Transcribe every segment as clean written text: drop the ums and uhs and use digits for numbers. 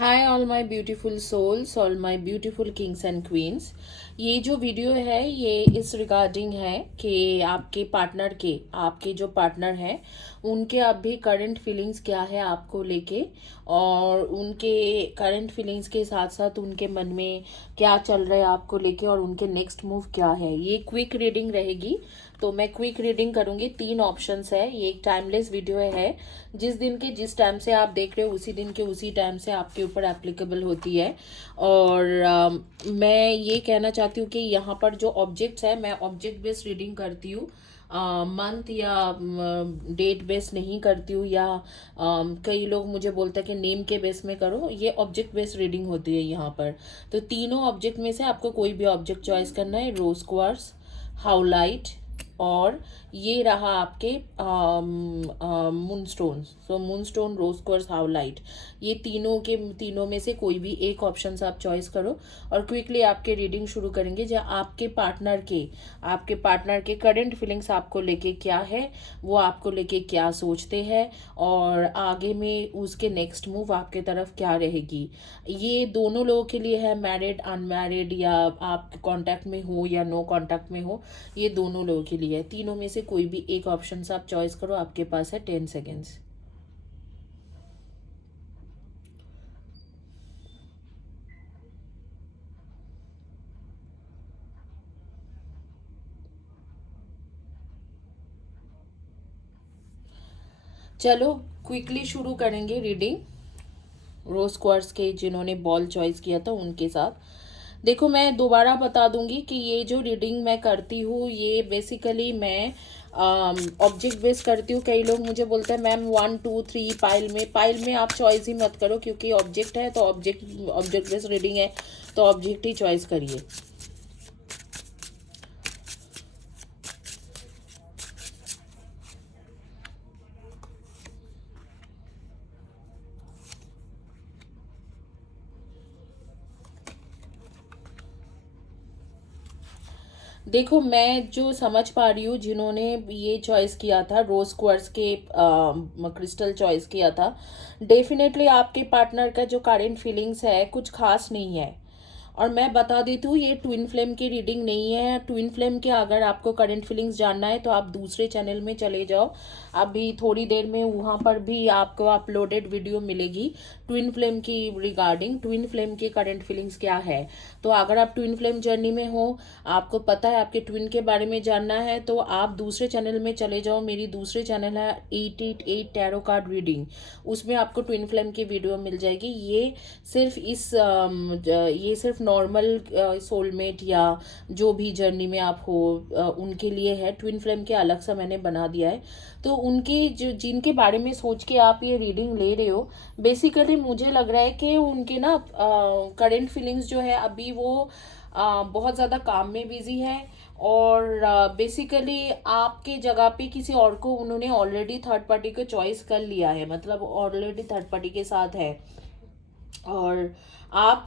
Hi all my beautiful souls, all my beautiful kings and queens. ये जो video है ये इस रिगार्डिंग है कि आपके जो पार्टनर हैं उनके अभी करंट फीलिंग्स क्या है आपको लेके, और उनके करंट फीलिंग्स के साथ साथ उनके मन में क्या चल रहा है आपको लेके, और उनके नेक्स्ट मूव क्या है। ये क्विक रीडिंग रहेगी, तो मैं क्विक रीडिंग करूंगी। 3 ऑप्शंस है। ये एक टाइमलेस वीडियो है। जिस दिन के जिस टाइम से आप देख रहे हो उसी दिन के उसी टाइम से आपके ऊपर एप्लीकेबल होती है। और मैं ये कहना चाहती हूँ कि यहाँ पर जो ऑब्जेक्ट्स है, मैं ऑब्जेक्ट बेस्ड रीडिंग करती हूँ, मंथ या डेट बेस नहीं करती हूँ, या कई लोग मुझे बोलते हैं कि नेम के बेस में करो। ये ऑब्जेक्ट बेस्ड रीडिंग होती है यहाँ पर। तो तीनों ऑब्जेक्ट में से आपको कोई भी ऑब्जेक्ट चॉइस करना है। रोज क्वार्ट्ज, हाउलाइट, और ये रहा आपके मूनस्टोन। सो मूनस्टोन, रोज क्वार्ट्ज, हाउलाइट, ये तीनों में से कोई भी एक ऑप्शन आप चॉइस करो। और क्विकली आपके रीडिंग शुरू करेंगे। जहाँ आपके पार्टनर के करंट फीलिंग्स आपको लेके क्या है, वो आपको लेके क्या सोचते हैं, और आगे में उसके नेक्स्ट मूव आपके तरफ क्या रहेगी। ये दोनों लोगों के लिए है, मैरिड, अनमैरिड, या आप कांटेक्ट में हो या नो कांटेक्ट में हो, ये दोनों लोगों के लिए है। तीनों में से कोई भी एक ऑप्शन आप चॉइस करो। आपके पास है 10 सेकेंड्स। चलो क्विकली शुरू करेंगे रीडिंग। रोज क्वार्ट्स के जिन्होंने बॉल चॉइस किया था उनके साथ। देखो, मैं दोबारा बता दूंगी कि ये जो रीडिंग मैं करती हूँ ये बेसिकली मैं ऑब्जेक्ट बेस करती हूँ। कई लोग मुझे बोलते हैं मैम 1 2 3 पाइल में आप चॉइस ही मत करो, क्योंकि ऑब्जेक्ट है तो ऑब्जेक्ट बेस रीडिंग है, तो ऑब्जेक्ट ही चॉइस करिए। देखो, मैं जो समझ पा रही हूँ जिन्होंने ये चॉइस किया था, रोज क्वार्ट्ज के क्रिस्टल चॉइस किया था, डेफिनेटली आपके पार्टनर का जो करंट फीलिंग्स है कुछ खास नहीं है। और मैं बता देती हूँ ये ट्विन फ्लेम की रीडिंग नहीं है। ट्विन फ्लेम के अगर आपको करंट फीलिंग्स जानना है तो आप दूसरे चैनल में चले जाओ। अभी थोड़ी देर में वहाँ पर भी आपको अपलोडेड वीडियो मिलेगी ट्विन फ्लेम की रिगार्डिंग, ट्विन फ्लेम के करंट फीलिंग्स क्या है। तो अगर आप ट्विन फ्लेम जर्नी में हो, आपको पता है आपके ट्विन के बारे में जानना है, तो आप दूसरे चैनल में चले जाओ। मेरी दूसरे चैनल है 888 टैरो कार्ड रीडिंग, उसमें आपको ट्विन फ्लेम की वीडियो मिल जाएगी। ये सिर्फ नॉर्मल सोलमेट या जो भी जर्नी में आप हो उनके लिए है। ट्विन फ्लेम के अलग से मैंने बना दिया है। तो उनके जो जिनके बारे में सोच के आप ये रीडिंग ले रहे हो, बेसिकली मुझे लग रहा है कि उनके ना करंट फीलिंग्स जो है अभी वो बहुत ज़्यादा काम में बिजी है। और बेसिकली आपके जगह पे किसी और को उन्होंने ऑलरेडी थर्ड पार्टी को चॉइस कर लिया है, मतलब ऑलरेडी थर्ड पार्टी के साथ है। और आप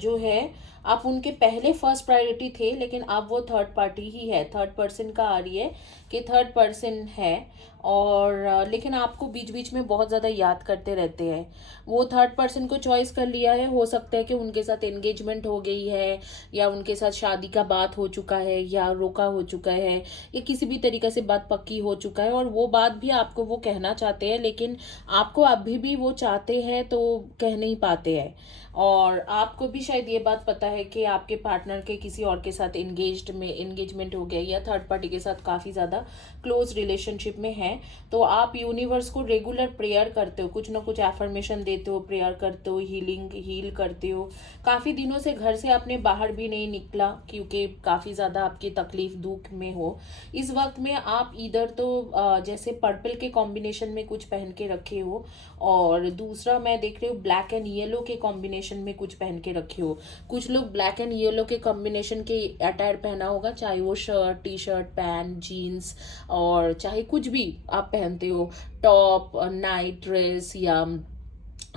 जो है, आप उनके पहले फर्स्ट प्रायोरिटी थे, लेकिन अब वो थर्ड पार्टी ही है। थर्ड पर्सन का आ रही है कि थर्ड पर्सन है। और लेकिन आपको बीच बीच में बहुत ज़्यादा याद करते रहते हैं। वो थर्ड पर्सन को चॉइस कर लिया है। हो सकता है कि उनके साथ एंगेजमेंट हो गई है, या उनके साथ शादी का बात हो चुका है, या रोका हो चुका है, या किसी भी तरीके से बात पक्की हो चुका है, और वो बात भी आपको वो कहना चाहते हैं, लेकिन आपको अभी भी वो चाहते हैं तो कह नहीं पाते हैं। और आपको भी शायद ये बात पता है कि आपके पार्टनर के किसी और के साथ एंगेजमेंट हो गया, या थर्ड पार्टी के साथ काफ़ी ज़्यादा क्लोज रिलेशनशिप में है। तो आप यूनिवर्स को रेगुलर प्रेयर करते हो, कुछ ना कुछ एफर्मेशन देते हो, प्रेयर करते हो, हील करते हो। काफ़ी दिनों से घर से आपने बाहर भी नहीं निकला, क्योंकि काफ़ी ज़्यादा आपकी तकलीफ दुख में हो। इस वक्त में आप इधर तो जैसे पर्पल के कॉम्बिनेशन में कुछ पहन के रखे हो, और दूसरा मैं देख रही हूँ ब्लैक एंड येलो के कॉम्बिनेशन में कुछ पहन के रखे हो। कुछ लोग ब्लैक एंड येलो के कॉम्बिनेशन के अटायर पहना होगा, चाहे वो shirt, T shirt, pants, jeans, और चाहे कुछ भी आप पहनते हो, टॉप, नाइट ड्रेस, या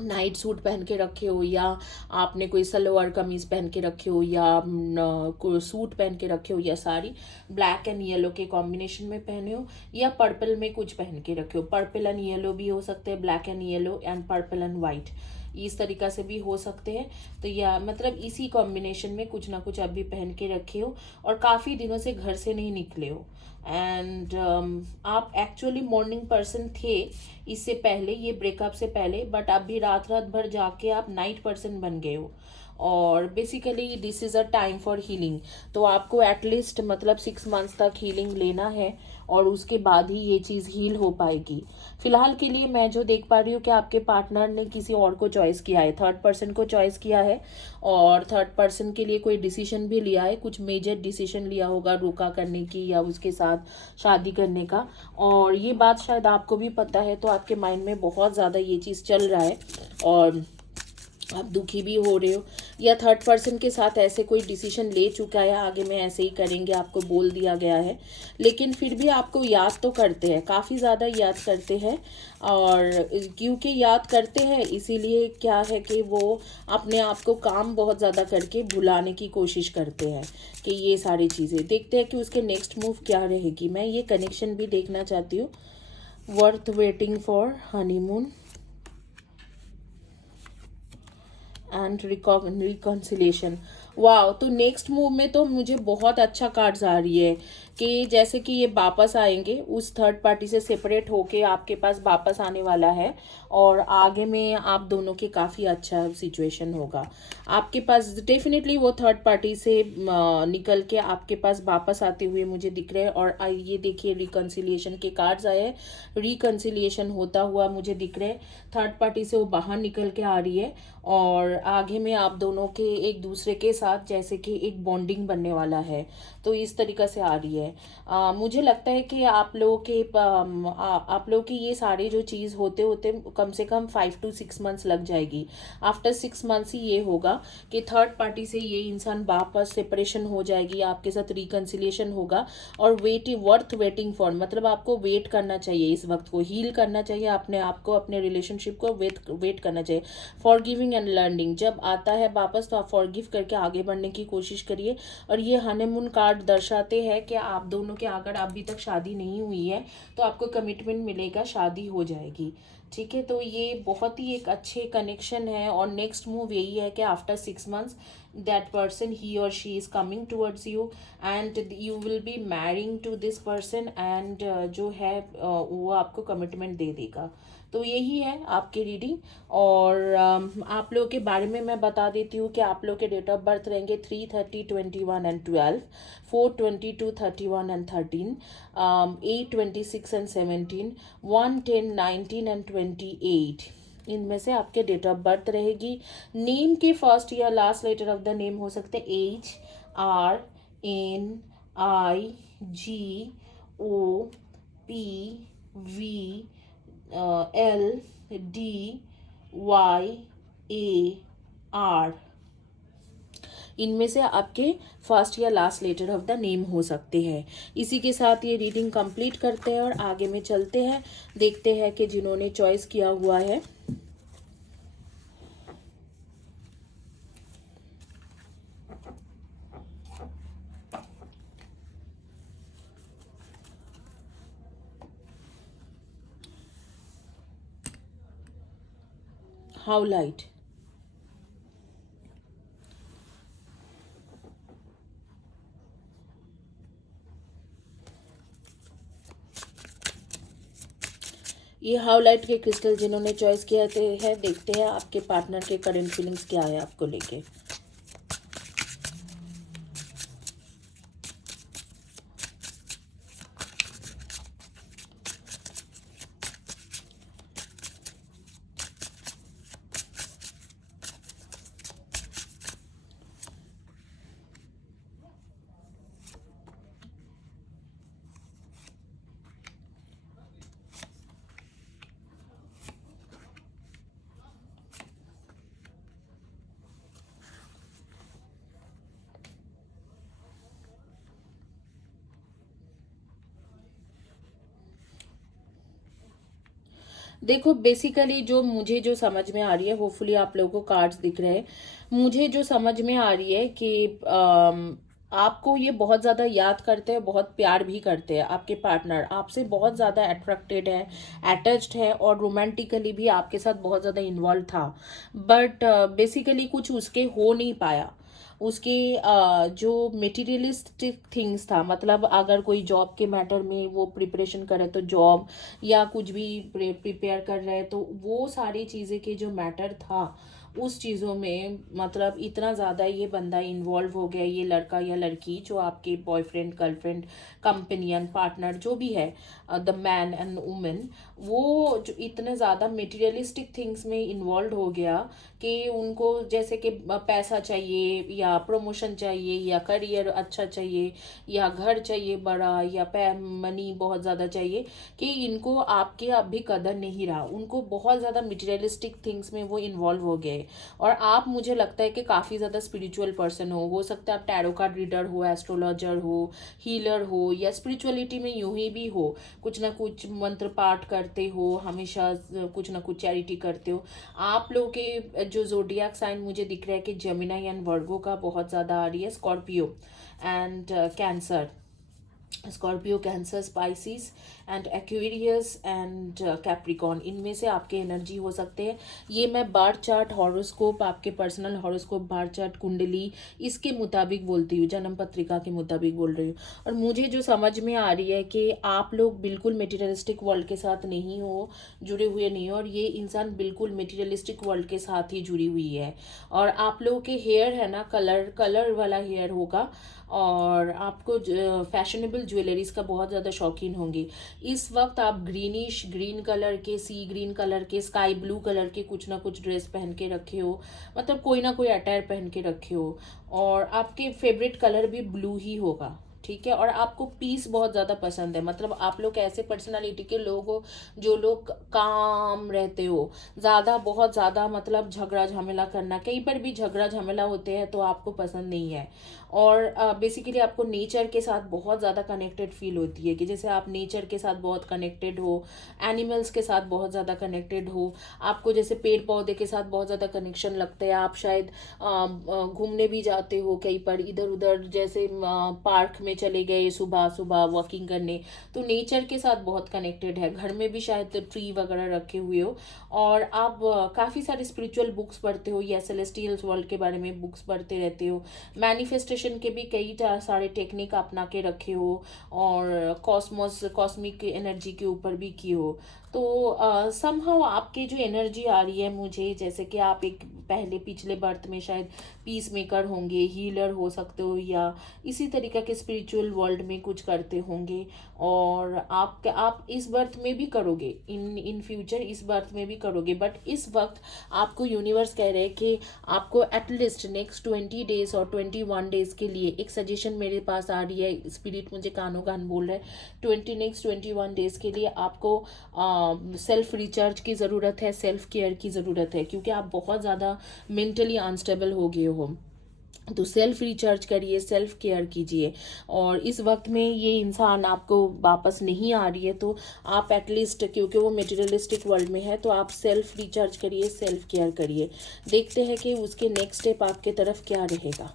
नाइट सूट पहन के रखे हो, या आपने कोई सलवार कमीज पहन के रखे हो, या कोई सूट पहन के रखे हो, या साड़ी ब्लैक एंड येलो के कॉम्बिनेशन में पहने हो, या पर्पल में कुछ पहन के रखे हो। पर्पल एंड येलो भी हो सकते हैं, black and yellow and purple and white. इस तरीका से भी हो सकते हैं। तो या मतलब इसी कॉम्बिनेशन में कुछ ना कुछ आप भी पहन के रखे हो और काफ़ी दिनों से घर से नहीं निकले हो। एंड आप एक्चुअली मॉर्निंग पर्सन थे इससे पहले, ये ब्रेकअप से पहले, बट आप भी रात रात भर जाके आप नाइट पर्सन बन गए हो। और basically this is a time for healing. तो आपको एटलीस्ट मतलब 6 मंथ्स तक हीलिंग लेना है और उसके बाद ही ये चीज़ हील हो पाएगी। फिलहाल के लिए मैं जो देख पा रही हूँ कि आपके पार्टनर ने किसी और को चॉइस किया है, थर्ड पर्सन को चॉइस किया है, और थर्ड पर्सन के लिए कोई डिसीजन भी लिया है, कुछ मेजर डिसीजन लिया होगा रोका करने की या उसके साथ शादी करने का। और ये बात शायद आपको भी पता है, तो आपके माइंड में बहुत ज़्यादा ये चीज़ चल रहा है और आप दुखी भी हो रहे हो, या थर्ड पर्सन के साथ ऐसे कोई डिसीजन ले चुका है आगे में ऐसे ही करेंगे आपको बोल दिया गया है, लेकिन फिर भी आपको याद तो करते हैं, काफ़ी ज़्यादा याद करते हैं। और क्योंकि याद करते हैं इसीलिए क्या है कि वो अपने आप को काम बहुत ज़्यादा करके भुलाने की कोशिश करते हैं कि ये सारी चीज़ें। देखते हैं कि उसके नेक्स्ट मूव क्या रहेगी। मैं ये कनेक्शन भी देखना चाहती हूँ। Worth waiting for honeymoon and reconciliation. वाह, तो नेक्स्ट मूव में तो मुझे बहुत अच्छा कार्ड्स आ रही है कि जैसे कि ये वापस आएंगे, उस थर्ड पार्टी से सेपरेट होके आपके पास वापस आने वाला है और आगे में आप दोनों के काफ़ी अच्छा सिचुएशन होगा। आपके पास डेफिनेटली वो थर्ड पार्टी से निकल के आपके पास वापस आते हुए मुझे दिख रहे हैं। और ये देखिए रिकन्सिलिएशन के कार्ड्स आए हैं, रिकन्सिलिएशन होता हुआ मुझे दिख रहे हैं। थर्ड पार्टी से वो बाहर निकल के आ रही है और आगे में आप दोनों के एक दूसरे के साथ जैसे कि एक बॉन्डिंग बनने वाला है। तो इस तरीका से आ रही है। मुझे लगता है कि आप लोगों के आप लोगों की ये सारी जो चीज़ होते होते कम से कम 5 to 6 मंथ्स लग जाएगी। आफ्टर 6 मंथ्स ही ये होगा कि थर्ड पार्टी से ये इंसान वापस सेपरेशन हो जाएगी, आपके साथ रिकन्सिलिएशन होगा। और वर्थ वेटिंग फॉर मतलब आपको वेट करना चाहिए, इस वक्त को हील करना चाहिए, अपने आप को, अपने रिलेशनशिप को वेट करना चाहिए। फॉरगिविंग एंड लर्निंग जब आता है वापस तो आप फॉरगिव करके आगे बढ़ने की कोशिश करिए। और ये हनीमून कार्ड दर्शाते हैं कि आप दोनों के अगर अभी तक शादी नहीं हुई है तो आपको कमिटमेंट मिलेगा, शादी हो जाएगी। ठीक है, तो ये बहुत ही एक अच्छे कनेक्शन है। और नेक्स्ट मूव यही है कि आफ्टर 6 मंथ्स दैट पर्सन ही और she is coming towards you and you will be marrying to this person and जो है वो आपको कमिटमेंट दे देगा। तो यही है आपकी रीडिंग। और आप लोगों के बारे में मैं बता देती हूँ कि आप लोग के डेट ऑफ बर्थ रहेंगे 3, 30, 21 एंड 12, 4, 22, 31 एंड 13, 8, 26 एंड 17, 1, 10, 19 एंड 28। इनमें से आपके डेट ऑफ बर्थ रहेगी। नेम के फर्स्ट या last letter of the name हो सकते हैं HRNIGOPVLDYAR। इनमें से आपके फर्स्ट या last letter of the name हो सकते हैं। इसी के साथ ये रीडिंग कंप्लीट करते हैं और आगे में चलते हैं, देखते हैं कि जिन्होंने चॉइस किया हुआ है। हाउ लाइट, ये हाउ लाइट के क्रिस्टल जिन्होंने चॉइस किया है, देखते हैं आपके पार्टनर के करंट फीलिंग्स क्या है आपको लेके। देखो बेसिकली जो समझ में आ रही है, होपफुली आप लोगों को कार्ड्स दिख रहे हैं, मुझे जो समझ में आ रही है कि आपको ये बहुत ज़्यादा याद करते हैं, बहुत प्यार भी करते हैं। आपके पार्टनर आपसे बहुत ज़्यादा अट्रैक्टेड है, अटैच्ड है, और रोमांटिकली भी आपके साथ बहुत ज़्यादा इन्वॉल्व था। बट बेसिकली कुछ उसके हो नहीं पाया। उसके जो मेटीरियलिस्टिक थिंग्स था, मतलब अगर कोई जॉब के मैटर में वो प्रिपरेशन करे तो जॉब, या कुछ भी प्रिपेयर कर रहे हैं तो वो सारी चीज़ें के जो मैटर था उस चीज़ों में, मतलब इतना ज़्यादा ये बंदा इन्वॉल्व हो गया, ये लड़का या लड़की जो आपके बॉयफ्रेंड, गर्लफ्रेंड, कंपेनियन, पार्टनर जो भी है, द मैन एंड वुमेन, वो जो इतने ज़्यादा मटेरियलिस्टिक थिंग्स में इन्वॉल्व हो गया कि उनको जैसे कि पैसा चाहिए, या प्रमोशन चाहिए, या करियर अच्छा चाहिए, या घर चाहिए बड़ा, या मनी बहुत ज़्यादा चाहिए, कि इनको आपके अब भी कदर नहीं रहा। उनको बहुत ज़्यादा मटेरियलिस्टिक थिंग्स में वो इन्वॉल्व हो गए। और आप, मुझे लगता है कि काफ़ी ज़्यादा स्पिरिचुअल पर्सन हो सकता है आप टैरो कार्ड रीडर हो, एस्ट्रोलॉजर हो, हीलर हो, या स्पिरिचुअलिटी में यूं ही भी हो, कुछ ना कुछ मंत्र पाठ करते हो, हमेशा कुछ ना कुछ चैरिटी करते हो। आप लोग के जो जोडियाक साइन मुझे दिख रहा है कि जेमिनी एंड वर्गो का बहुत ज़्यादा आ रही है, Scorpio and cancer, Scorpio, cancer, Pisces and Aquarius and Capricorn, इनमें से आपके एनर्जी हो सकते हैं। ये मैं बार चार्ट, हॉरोस्कोप, आपके पर्सनल हॉरोस्कोप, बार चार्ट, कुंडली, इसके मुताबिक बोलती हूँ, जन्म पत्रिका के मुताबिक बोल रही हूँ। और मुझे जो समझ में आ रही है कि आप लोग बिल्कुल मेटीरियलिस्टिक वर्ल्ड के साथ नहीं हो, जुड़े हुए नहीं हो, और ये इंसान बिल्कुल मेटीरियलिस्टिक वर्ल्ड के साथ ही जुड़ी हुई है। और आप लोगों के हेयर है ना, कलर वाला हेयर होगा, और आपको फैशनेबल ज्वेलरीज का बहुत ज़्यादा शौकीन होंगे। इस वक्त आप ग्रीनिश, ग्रीन कलर के, सी ग्रीन कलर के, स्काई ब्लू कलर के कुछ ना कुछ ड्रेस पहन के रखे हो, मतलब कोई ना कोई अटायर पहन के रखे हो, और आपके फेवरेट कलर भी ब्लू ही होगा, ठीक है। और आपको पीस बहुत ज़्यादा पसंद है, मतलब आप लोग ऐसे पर्सनालिटी के लोग हो जो लोग काम रहते हो, ज़्यादा, बहुत ज़्यादा, मतलब झगड़ा झमेला करना, कहीं पर भी झगड़ा झमेला होते हैं तो आपको पसंद नहीं है। और बेसिकली आपको नेचर के साथ बहुत ज़्यादा कनेक्टेड फील होती है, कि जैसे आप नेचर के साथ बहुत कनेक्टेड हो, एनिमल्स के साथ बहुत ज़्यादा कनेक्टेड हो, आपको जैसे पेड़ पौधे के साथ बहुत ज़्यादा कनेक्शन लगता है। आप शायद घूमने भी जाते हो कहीं पर इधर उधर, जैसे पार्क में चले गए सुबह सुबह वॉकिंग करने, तो नेचर के साथ बहुत कनेक्टेड है। घर में भी शायद ट्री वगैरह रखे हुए हो, और आप काफ़ी सारे स्पिरिचुअल बुक्स पढ़ते हो, या सेलेस्टियल्स वर्ल्ड के बारे में बुक्स पढ़ते रहते हो, मैनिफेस्टेशन के भी कई सारे टेक्निक अपना के रखे हो, और कॉस्मोस, कॉस्मिक एनर्जी के ऊपर भी किए हो। तो समहाउ आपकी जो एनर्जी आ रही है मुझे, जैसे कि आप एक पहले पिछले बर्थ में शायद पीस मेकर होंगे, हीलर हो सकते हो, या इसी तरीके के स्पिरिचुअल वर्ल्ड में कुछ करते होंगे, और आप इस बर्थ में भी करोगे, इन फ्यूचर इस बर्थ में भी करोगे। बट इस वक्त आपको यूनिवर्स कह रहे हैं कि आपको एटलीस्ट नेक्स्ट 20 डेज और 21 डेज के लिए, एक सजेशन मेरे पास आ रही है, स्पिरिट मुझे कानों कान बोल रहा है, नेक्स्ट 21 डेज के लिए आपको सेल्फ रिचार्ज की ज़रूरत है, सेल्फ केयर की ज़रूरत है, क्योंकि आप बहुत ज़्यादा मेंटली अनस्टेबल हो गए हो। तो सेल्फ रिचार्ज करिए, सेल्फ केयर कीजिए। और इस वक्त में ये इंसान आपको वापस नहीं आ रही है, तो आप एटलीस्ट, क्योंकि वो मटेरियलिस्टिक वर्ल्ड में है, तो आप सेल्फ रिचार्ज करिए, सेल्फ केयर करिए। देखते हैं कि उसके नेक्स्ट स्टेप आपके तरफ क्या रहेगा।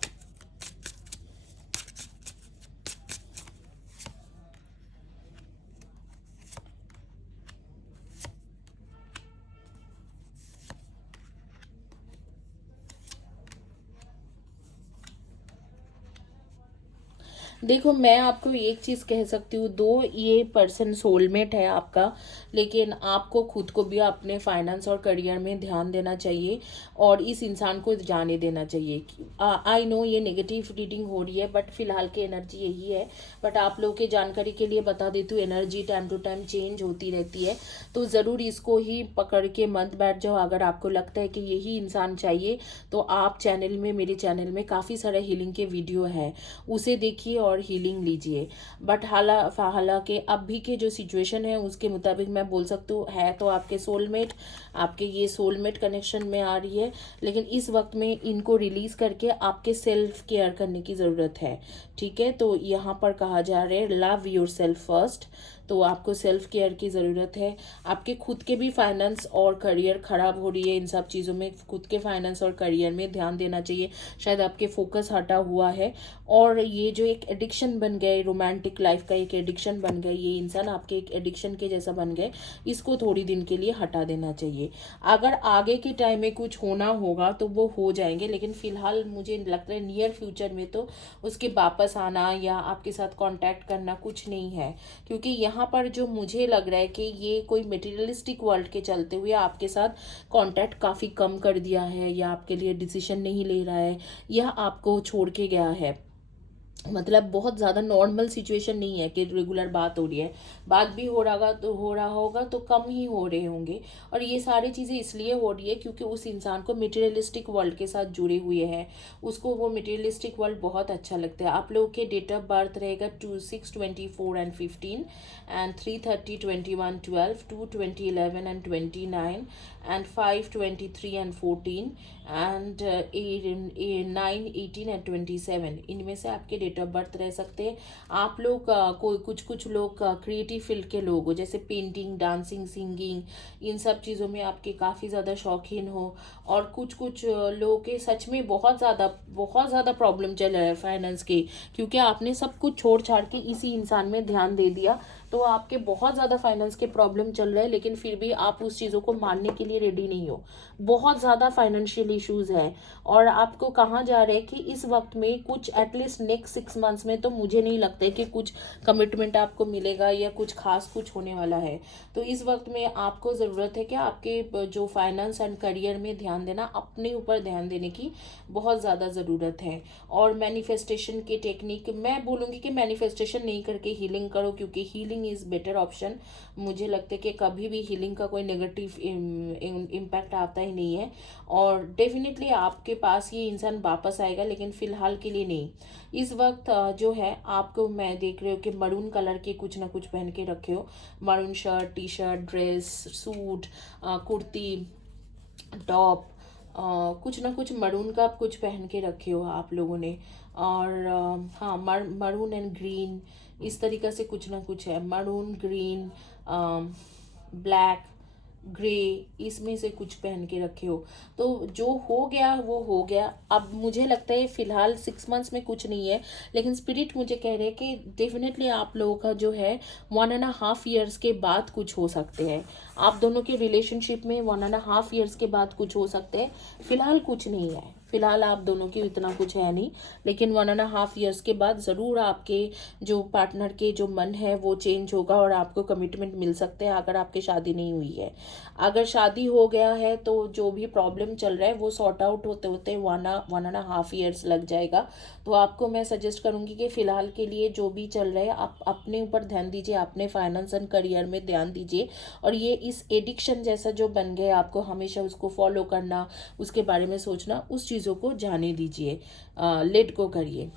देखो, मैं आपको एक चीज़ कह सकती हूँ, दो ये पर्सन सोलमेट है आपका, लेकिन आपको खुद को भी अपने फाइनेंस और करियर में ध्यान देना चाहिए, और इस इंसान को जाने देना चाहिए। आई नो ये नेगेटिव रीडिंग हो रही है, बट फिलहाल की एनर्जी यही है। बट आप लोगों के जानकारी के लिए बता देती हूँ, energy time to time change होती रहती है, तो ज़रूर इसको ही पकड़ के मत बैठ जाओ। अगर आपको लगता है कि यही इंसान चाहिए, तो आप चैनल में, मेरे चैनल में काफ़ी सारे हीलिंग के वीडियो है, उसे देखिए और हीलिंग लीजिए। बट हालांकि अभी के जो सिचुएशन है उसके मुताबिक मैं बोल सकती हूँ, है तो आपके सोलमेट, आपके ये सोलमेट कनेक्शन में आ रही है, लेकिन इस वक्त में इनको रिलीज करके आपके सेल्फ केयर करने की ज़रूरत है, ठीक है। तो यहाँ पर कहा जा रहा है, लव योर सेल्फ फर्स्ट, तो आपको सेल्फ केयर की ज़रूरत है। आपके खुद के भी फाइनेंस और करियर ख़राब हो रही है, इन सब चीज़ों में खुद के फाइनेंस और करियर में ध्यान देना चाहिए। शायद आपके फोकस हटा हुआ है, और ये जो एक एडिक्शन बन गए, रोमांटिक लाइफ का एक एडिक्शन बन गए, ये इंसान आपके एक एडिक्शन के जैसा बन गए, इसको थोड़ी दिन के लिए हटा देना चाहिए। अगर आगे के टाइम में कुछ होना होगा तो वो हो जाएंगे, लेकिन फिलहाल मुझे लगता है नियर फ्यूचर में तो उसके वापस आना या आपके साथ कांटेक्ट करना कुछ नहीं है। क्योंकि यहाँ पर जो मुझे लग रहा है कि ये कोई मटेरियलिस्टिक वर्ल्ड के चलते हुए आपके साथ कांटेक्ट काफ़ी कम कर दिया है, या आपके लिए डिसीजन नहीं ले रहा है, या आपको छोड़ के गया है। मतलब बहुत ज़्यादा नॉर्मल सिचुएशन नहीं है कि रेगुलर बात हो रही है, बात भी हो रहा होगा तो कम ही हो रहे होंगे। और ये सारी चीज़ें इसलिए हो रही है क्योंकि उस इंसान को मटेरियलिस्टिक वर्ल्ड के साथ जुड़े हुए हैं, उसको वो मटेरियलिस्टिक वर्ल्ड बहुत अच्छा लगता है। आप लोगों के डेट ऑफ बर्थ रहेगा 2/6/24 and 15, and 3/30/21 12, 2/20/11 and 29, and 5/23/14, and 9/18/27। इनमें से आपके डेट ऑफ बर्थ रह सकते हैं। आप लोग कोई कुछ लोग क्रिएटिव फील्ड के लोग हो, जैसे पेंटिंग, डांसिंग, सिंगिंग, इन सब चीज़ों में आपके काफ़ी ज़्यादा शौकीन हो। और कुछ लोगों के सच में बहुत ज़्यादा प्रॉब्लम चल रहा है फाइनेंस की, क्योंकि आपने सब कुछ छोड़ छाड़ के इसी इंसान में ध्यान दे दिया, तो आपके बहुत ज़्यादा फाइनेंस के प्रॉब्लम चल रहे हैं, लेकिन फिर भी आप उस चीज़ों को मानने के लिए रेडी नहीं हो। बहुत ज़्यादा फाइनेंशियल इश्यूज है, और आपको कहा जा रहा है कि इस वक्त में कुछ एटलीस्ट नेक्स्ट 6 मंथ्स में तो मुझे नहीं लगता है कि कुछ कमिटमेंट आपको मिलेगा या कुछ खास कुछ होने वाला है। तो इस वक्त में आपको ज़रूरत है कि आपके जो फाइनेंस एंड करियर में ध्यान देना, अपने ऊपर ध्यान देने की बहुत ज़्यादा ज़रूरत है। और मैनिफेस्टेशन की टेक्निक, मैं बोलूँगी कि मैनिफेस्टेशन नहीं करके हीलिंग करो, क्योंकि हीलिंग इज़ बेटर ऑप्शन। मुझे लगता है कि कभी भी हीलिंग का कोई नेगेटिव इम्पैक्ट आता ही नहीं है, और डेफिनेटली आपके पास ये इंसान वापस आएगा, लेकिन फ़िलहाल के लिए नहीं। इस वक्त जो है आपको मैं देख रही हूँ कि मरून कलर के कुछ ना कुछ पहन के रखे हो। Maroon shirt, T shirt, dress, suit, kurti, top, कुछ ना कुछ मरून का कुछ पहन के रखे हो आप लोगों ने। और हाँ, मरून एंड ग्रीन, इस तरीक़ा से कुछ ना कुछ है। मरून, ग्रीन, ब्लैक, ग्रे, इसमें से कुछ पहन के रखे हो। तो जो हो गया वो हो गया। अब मुझे लगता है फिलहाल 6 मंथ्स में कुछ नहीं है, लेकिन स्पिरिट मुझे कह रहे हैं कि डेफिनेटली आप लोगों का जो है 1.5 years के बाद कुछ हो सकते हैं। आप दोनों के रिलेशनशिप में 1.5 years के बाद कुछ हो सकते हैं। फिलहाल कुछ नहीं है, फिलहाल आप दोनों की इतना कुछ है नहीं, लेकिन 1.5 years के बाद ज़रूर आपके जो पार्टनर के जो मन है वो चेंज होगा, और आपको कमिटमेंट मिल सकते हैं अगर आपकी शादी नहीं हुई है। अगर शादी हो गया है तो जो भी प्रॉब्लम चल रहा है वो सॉर्ट आउट होते होते 1.5 years लग जाएगा। तो आपको मैं सजेस्ट करूंगी कि फ़िलहाल के लिए जो भी चल रहा है आप अपने ऊपर ध्यान दीजिए, अपने फाइनेंस एंड करियर में ध्यान दीजिए। और ये इस एडिक्शन जैसा जो बन गया, आपको हमेशा उसको फॉलो करना, उसके बारे में सोचना, उस चीज़ों को जाने दीजिए, लेट गो करिए।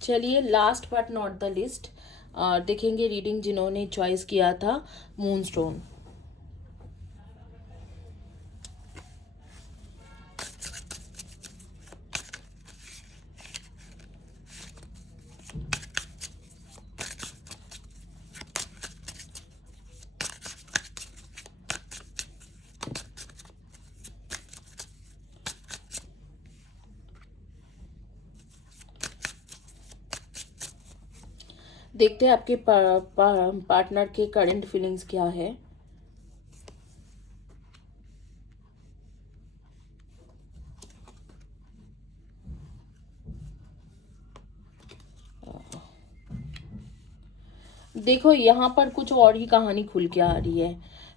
चलिए, last but not the list देखेंगे रीडिंग जिन्होंने चॉइस किया था मूनस्टोन। देखते हैं आपके पार्टनर के करंट फीलिंग्स क्या है। देखो, यहाँ पर कुछ और ही कहानी खुल के आ रही है।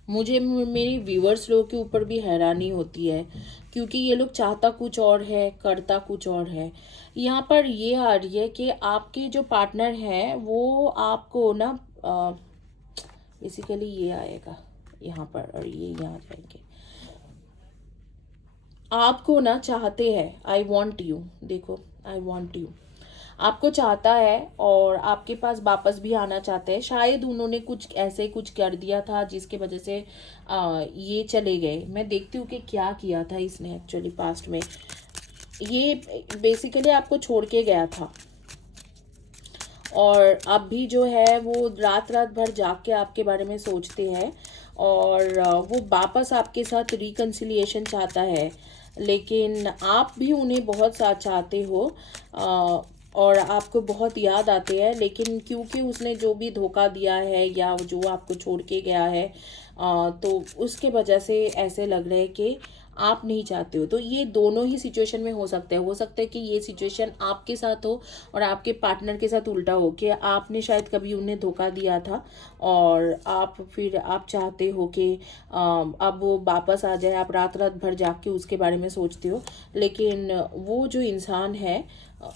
मुझे मेरी व्यूअर्स लोगों के ऊपर भी हैरानी होती है, क्योंकि ये लोग चाहता कुछ और है, करता कुछ और है। यहाँ पर ये आ रही है कि आपके जो पार्टनर हैं वो आपको ना, बेसिकली ये आएगा यहाँ पर, और ये यहाँ जाएंगे। आपको ना चाहते हैं, आई वॉन्ट यू, देखो, आई वॉन्ट यू। आपको चाहता है और आपके पास वापस भी आना चाहता है। शायद उन्होंने कुछ ऐसे कुछ कर दिया था जिसके वजह से ये चले गए। मैं देखती हूँ कि क्या किया था इसने एक्चुअली पास्ट में। ये बेसिकली आपको छोड़ के गया था और अब भी जो है वो रात रात भर जाग के आपके बारे में सोचते हैं और वो वापस आपके साथ रिकन्सिलिएशन चाहता है, लेकिन आप भी उन्हें बहुत साथ चाहते हो और आपको बहुत याद आते हैं, लेकिन क्योंकि उसने जो भी धोखा दिया है या जो आपको छोड़ के गया है तो उसके वजह से ऐसे लग रहा है कि आप नहीं चाहते हो। तो ये दोनों ही सिचुएशन में हो सकता है कि ये सिचुएशन आपके साथ हो और आपके पार्टनर के साथ उल्टा हो कि आपने शायद कभी उन्हें धोखा दिया था और आप चाहते हो कि अब वो वापस आ जाए। आप रात रात भर जाग के उसके बारे में सोचते हो, लेकिन वो जो इंसान है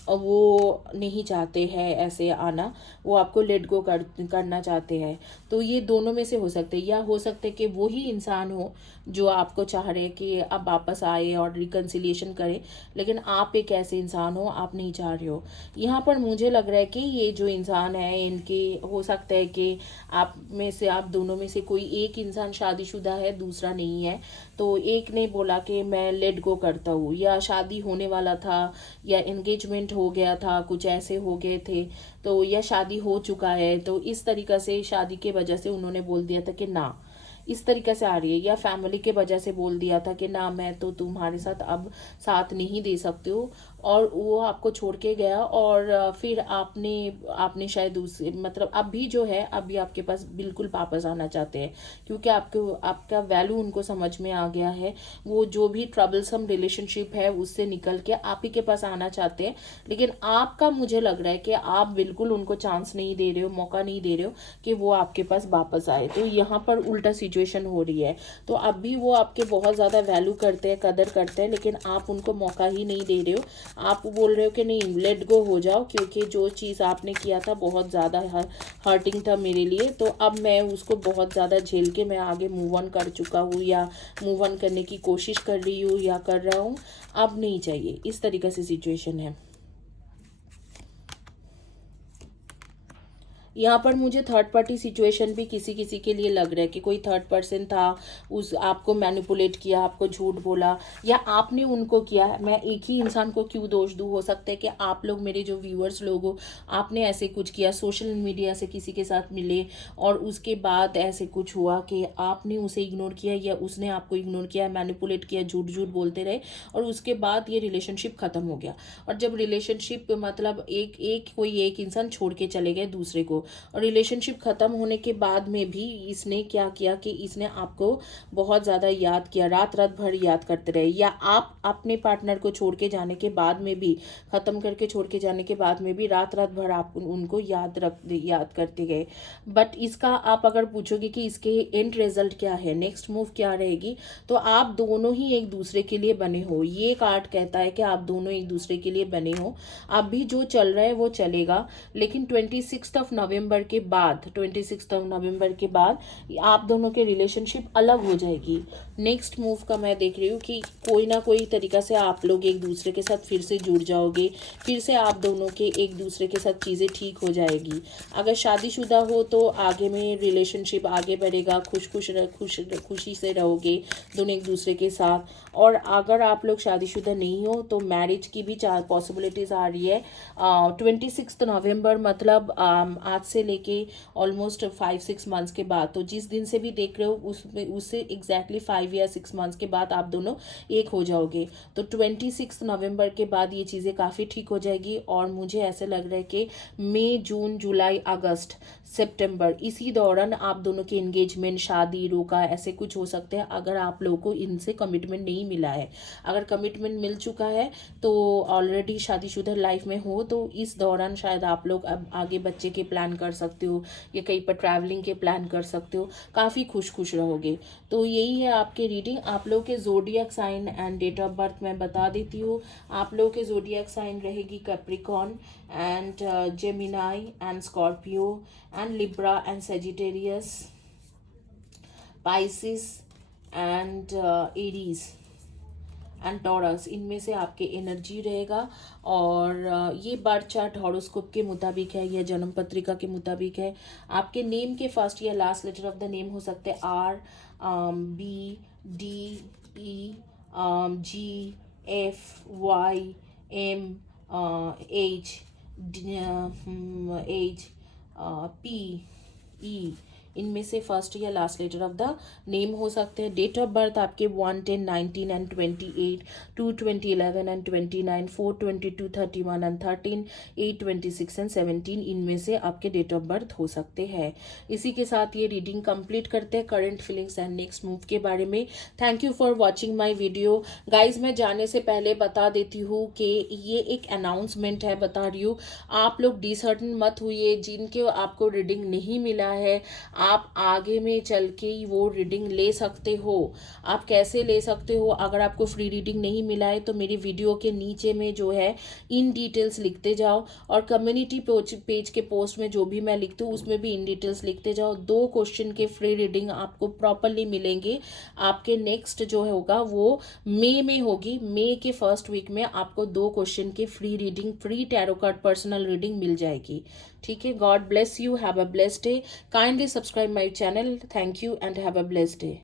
वो नहीं चाहते हैं ऐसे आना, वो आपको लेट गो करना चाहते हैं। तो ये दोनों में से हो सकते हैं, या हो सकते हैं कि वही इंसान हो जो आपको चाह रहे कि अब वापस आए और रिकन्सिलिएशन करे, लेकिन आप एक ऐसे इंसान हो आप नहीं चाह रहे हो। यहाँ पर मुझे लग रहा है कि ये जो इंसान है इनके हो सकता है कि आप दोनों में से कोई एक इंसान शादीशुदा है, दूसरा नहीं है। तो एक ने बोला कि मैं लेट गो करता हूँ, या शादी होने वाला था या एंगेजमेंट हो गया था, कुछ ऐसे हो गए थे, तो या शादी हो चुका है, तो इस तरीक़ा से शादी के वजह से उन्होंने बोल दिया था कि ना, इस तरीके से आ रही है। या फैमिली के वजह से बोल दिया था कि ना, मैं तो तुम्हारे साथ अब साथ नहीं दे सकती हूँ, और वो आपको छोड़ के गया। और फिर आपने आपने शायद उस मतलब अभी जो है अभी आपके पास बिल्कुल वापस आना चाहते हैं, क्योंकि आपको आपका वैल्यू उनको समझ में आ गया है। वो जो भी ट्रबलसम रिलेशनशिप है उससे निकल के आप ही के पास आना चाहते हैं, लेकिन आपका मुझे लग रहा है कि आप बिल्कुल उनको चांस नहीं दे रहे हो, मौका नहीं दे रहे हो कि वो आपके पास वापस आए। तो यहाँ पर उल्टा सिचुएशन हो रही है। तो अब भी वो आपके बहुत ज़्यादा वैल्यू करते हैं, कदर करते हैं, लेकिन आप उनको मौका ही नहीं दे रहे हो। आप बोल रहे हो कि नहीं, लेट गो हो जाओ, क्योंकि जो चीज़ आपने किया था बहुत ज़्यादा हर्टिंग था मेरे लिए, तो अब मैं उसको बहुत ज़्यादा झेल के मैं आगे मूव ऑन कर चुका हूँ, या मूव ऑन करने की कोशिश कर रही हूँ या कर रहा हूँ, अब नहीं चाहिए। इस तरीके से सिचुएशन है। यहाँ पर मुझे थर्ड पार्टी सिचुएशन भी किसी किसी के लिए लग रहा है कि कोई थर्ड पर्सन था, उस आपको मैनिपुलेट किया, आपको झूठ बोला, या आपने उनको किया। मैं एक ही इंसान को क्यों दोष दूँ, हो सकता है कि आप लोग, मेरे जो व्यूअर्स लोग हो, आपने ऐसे कुछ किया, सोशल मीडिया से किसी के साथ मिले और उसके बाद ऐसे कुछ हुआ कि आपने उसे इग्नोर किया या उसने आपको इग्नोर किया, मैनिपुलेट किया, झूठ झूठ बोलते रहे, और उसके बाद ये रिलेशनशिप ख़त्म हो गया। और जब रिलेशनशिप मतलब कोई एक इंसान छोड़ के चले गए दूसरे को, और रिलेशनशिप ख़त्म होने के बाद में भी इसने क्या किया कि इसने आपको बहुत ज़्यादा याद किया, रात रात भर याद करते रहे, या आप अपने पार्टनर को छोड़ के जाने के बाद में भी, ख़त्म करके छोड़ के जाने के बाद में भी रात रात भर आप उनको याद करते गए। बट इसका आप अगर पूछोगे कि इसके एंड रिजल्ट क्या है, नेक्स्ट मूव क्या रहेगी, तो आप दोनों ही एक दूसरे के लिए बने हो। ये कार्ड कहता है कि आप दोनों एक दूसरे के लिए बने हो। अभी जो चल रहा है वो चलेगा, लेकिन 26 के बाद आप दोनों के रिलेशनशिप अलग हो जाएगी। नेक्स्ट मूव का मैं देख रही हूँ कि कोई ना कोई तरीका से आप लोग एक दूसरे के साथ फिर से जुड़ जाओगे, फिर से आप दोनों के एक दूसरे के साथ चीज़ें ठीक हो जाएगी। अगर शादीशुदा हो तो आगे में रिलेशनशिप आगे बढ़ेगा, खुशी से रहोगे दोनों एक दूसरे के साथ। और अगर आप लोग शादीशुदा नहीं हो तो मैरिज की भी 4 पॉसिबिलिटीज़ आ रही है। 26 नवंबर मतलब आज से लेके ऑलमोस्ट 5-6 मंथ्स के बाद, तो जिस दिन से भी देख रहे हो उससे एग्जैक्टली 5 या 6 मंथ्स के बाद आप दोनों एक हो जाओगे। तो 26 नवंबर के बाद ये चीज़ें काफ़ी ठीक हो जाएगी। और मुझे ऐसे लग रहा है कि मई, जून, जुलाई, अगस्त, सितंबर, इसी दौरान आप दोनों की एंगेजमेंट, शादी, रोका, ऐसे कुछ हो सकते हैं, अगर आप लोगों को इनसे कमिटमेंट नहीं मिला है। अगर कमिटमेंट मिल चुका है तो ऑलरेडी शादीशुदा लाइफ में हो, तो इस दौरान शायद आप लोग अब आगे बच्चे के प्लान कर सकते हो या कहीं पर ट्रैवलिंग के प्लान कर सकते हो, काफ़ी खुश रहोगे। तो यही है आपके रीडिंग। आप लोगों के zodiac sign and date of birth मैं बता देती हूँ। आप लोगों के ज़ोडिएक साइन रहेगी Capricorn and Gemini and Scorpio and Libra and Sagittarius, Pisces and Aries and Taurus, इनमें से आपके एनर्जी रहेगा। और ये बर्थ चार्ट हॉरोस्कोप के मुताबिक है, यह जन्म पत्रिका के मुताबिक है। आपके नेम के फर्स्ट या last letter of the name हो सकते हैं R, B, D, E, G, F, Y, M, H, H, P, E, इनमें से फर्स्ट या last letter of the name हो सकते हैं। डेट ऑफ बर्थ आपके 1, 10, 19 एंड 28, 2, 20, 11 एंड 29, 4, 22, 31 एंड 13, 8, 26 एंड 17, इनमें से आपके डेट ऑफ बर्थ हो सकते हैं। इसी के साथ ये रीडिंग कंप्लीट करते हैं current feelings and next move के बारे में। Thank you for watching my video guys. मैं जाने से पहले बता देती हूँ कि ये एक अनाउंसमेंट है, बता रही हूँ, आप लोग डिसर्टन मत हुई। जिनके आपको रीडिंग नहीं मिला है, आप आगे में चल के वो रीडिंग ले सकते हो। आप कैसे ले सकते हो? अगर आपको फ्री रीडिंग नहीं मिला है तो मेरी वीडियो के नीचे में जो है इन डिटेल्स लिखते जाओ, और कम्युनिटी पेज के पोस्ट में जो भी मैं लिखती हूँ उसमें भी इन डिटेल्स लिखते जाओ। 2 क्वेश्चन के फ्री रीडिंग आपको प्रॉपरली मिलेंगे। आपके नेक्स्ट जो होगा वो मई में होगी। मई के फर्स्ट वीक में आपको 2 क्वेश्चन की free reading, free tarot card personal reading मिल जाएगी। ठीक है, God bless you, have a blessed day, kindly subscribe my channel, thank you and have a blessed day.